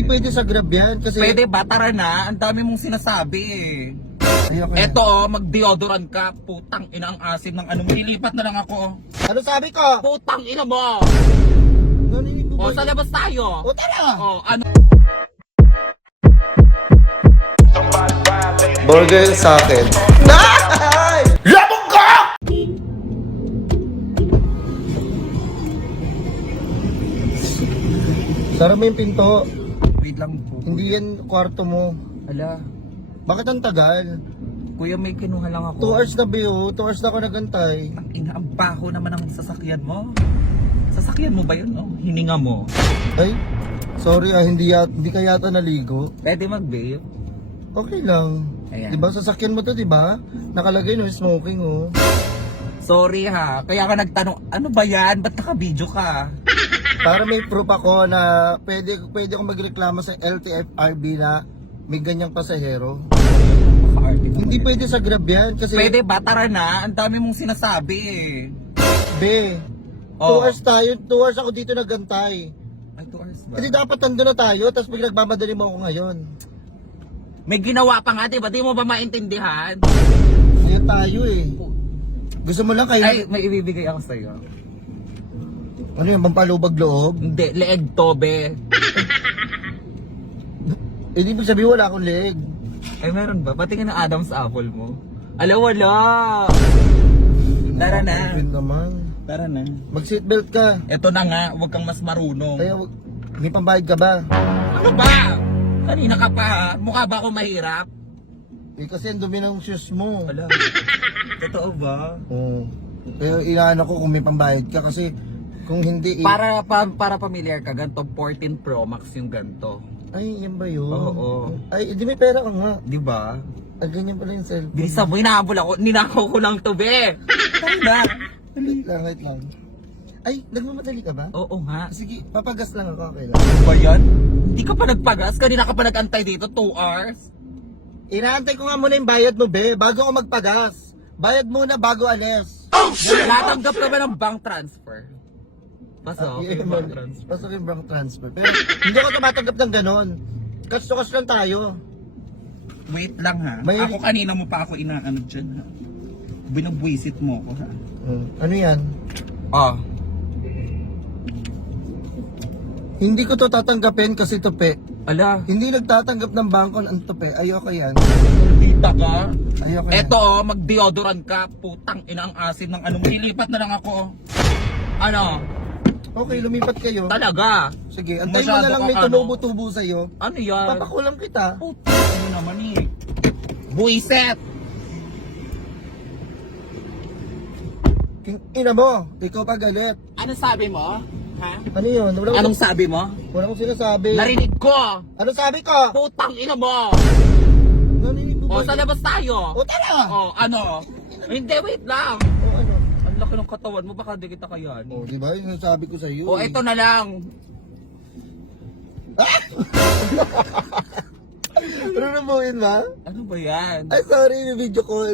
Hindi pwede sa grab yan kasi... Pwede ba? Tara na. Ang dami mong sinasabi eh. Ayoko na. Eto oh, mag-deodorant ka. Putang ina ang asim ng ano. Lilipat na lang ako. Ano sabi ko? Putang ina mo. Narinig ko O, ba? sa labas tayo. O tara! O, ano? Burger sa akin. Nay! Labog ka! Sara mo yung pinto. Wait lang po. Hindi yan kwarto mo. Ala, Bakit ang tagal? kuya may kinuha lang ako. 2 hours na biyo. 2 hours na ako nagantay. Ang ina, ang baho naman ang sasakyan mo. Sasakyan mo ba yun, no? Hininga mo. Ay, sorry ah, hindi, yat, hindi ka yata naligo. Pwede mag-babe. Okay lang. Ayan. Diba sasakyan mo to, diba? Nakalagay no, smoking oh. Sorry ha. Kaya ka nagtanong, ano ba yan? Ba't naka-video ka? Para may proof ako na pwede, pwede akong magreklamo sa LTFRB na may ganyang pasahero. Hindi pwede sa grab yan kasi Pwede ba? Tara na. Ang dami mong sinasabi eh. be, 2 Oh. hours tayo, 2 hours ako dito nagantay. Ay, two hours ba? Hindi dapat nandun na tayo, tapos biglang nagmamadali mo ako ngayon. May ginawa pa nga, di ba? Di mo ba maintindihan? Ayun tayo eh. Gusto mo lang kayo, Ay, may ibibigay ako sa'yo. Ano yun, pampalubag loob? Hindi, leeg to, be. Eh, di ibig sabihin wala akong leg. Ay, meron ba? Patingin ng Adam's apple mo. Ala, wala. Tara na. Naman. Tara na. Mag-seatbelt ka. Ito na nga, huwag kang mas marunong. Kaya, wag- may pambayad ka ba? Ano ba? Kanina ka pa, ha? mukha ba ako mahirap? Eh, kasi ang dumi ng shoes mo. Wala. Totoo ba? Oo. Kaya inaano ko kung may pambayad ka kasi kung hindi eh, Para pa, para familiar ka, ganito 14 Pro Max yung ganito. ay yan ba yun? Oo. Ay, hindi may pera ka nga. Di ba? Ay, ganyan pala yung cellphone. Bilisan mo, inahabol ako. Ninakaw ko lang to, be. Tara na. Wait lang, wait lang. Ay, nagmamadali ka ba? Oo nga. Sige, papagas lang ako, okay lang. Ano ba yan? Hindi ka pa nagpagas? Kanina ka pa nag-antay dito, 2 hours? Inaantay ko nga muna yung bayad mo, be, bago ako magpagas. Bayad muna bago alis. Natanggap ka ba ng bank transfer? Pasok Yeah, yung bank transfer. Basta yung bank transfer. Pero hindi ako tumatanggap ng ganon. Cash to cash lang tayo. Wait lang ha. May- Ako kanina mo pa ako inaano dyan ha. Binubwisit mo ko ha. Hmm. Ano yan? Oh. Hindi ko to tatanggapin kasi tupi. Ala, Hindi nagtatanggap ng bangko ng tupi. Ayoko yan. kita ka. Ayoko yan. Eto oh, mag-deodorant ka. Putang ina ang asim ng ano. Lilipat na lang ako. Ano? Okay, lumipat kayo. Talaga? Sige, antayin mo Masyado na lang may ano. tumubo-tubo sa'yo. Ano yan? Papakulang kita. Putang ano naman eh. Buiset! King ina mo, ikaw pa galit. Ano sabi mo? Ha? Ano yun? Wala Anong sabi mo? Wala akong sinasabi. Narinig ko! Ano sabi ko? Putang ina mo! Narinig ko O, ba? sa labas tayo! O tara! O, ano? Hindi, wait lang! Laki ng katawan mo, baka di kita kayan. O, di ba? Yung sinasabi ko sa iyo. O, eto na lang. Ano na ba? Ano ba yan? Ay, sorry, may video call.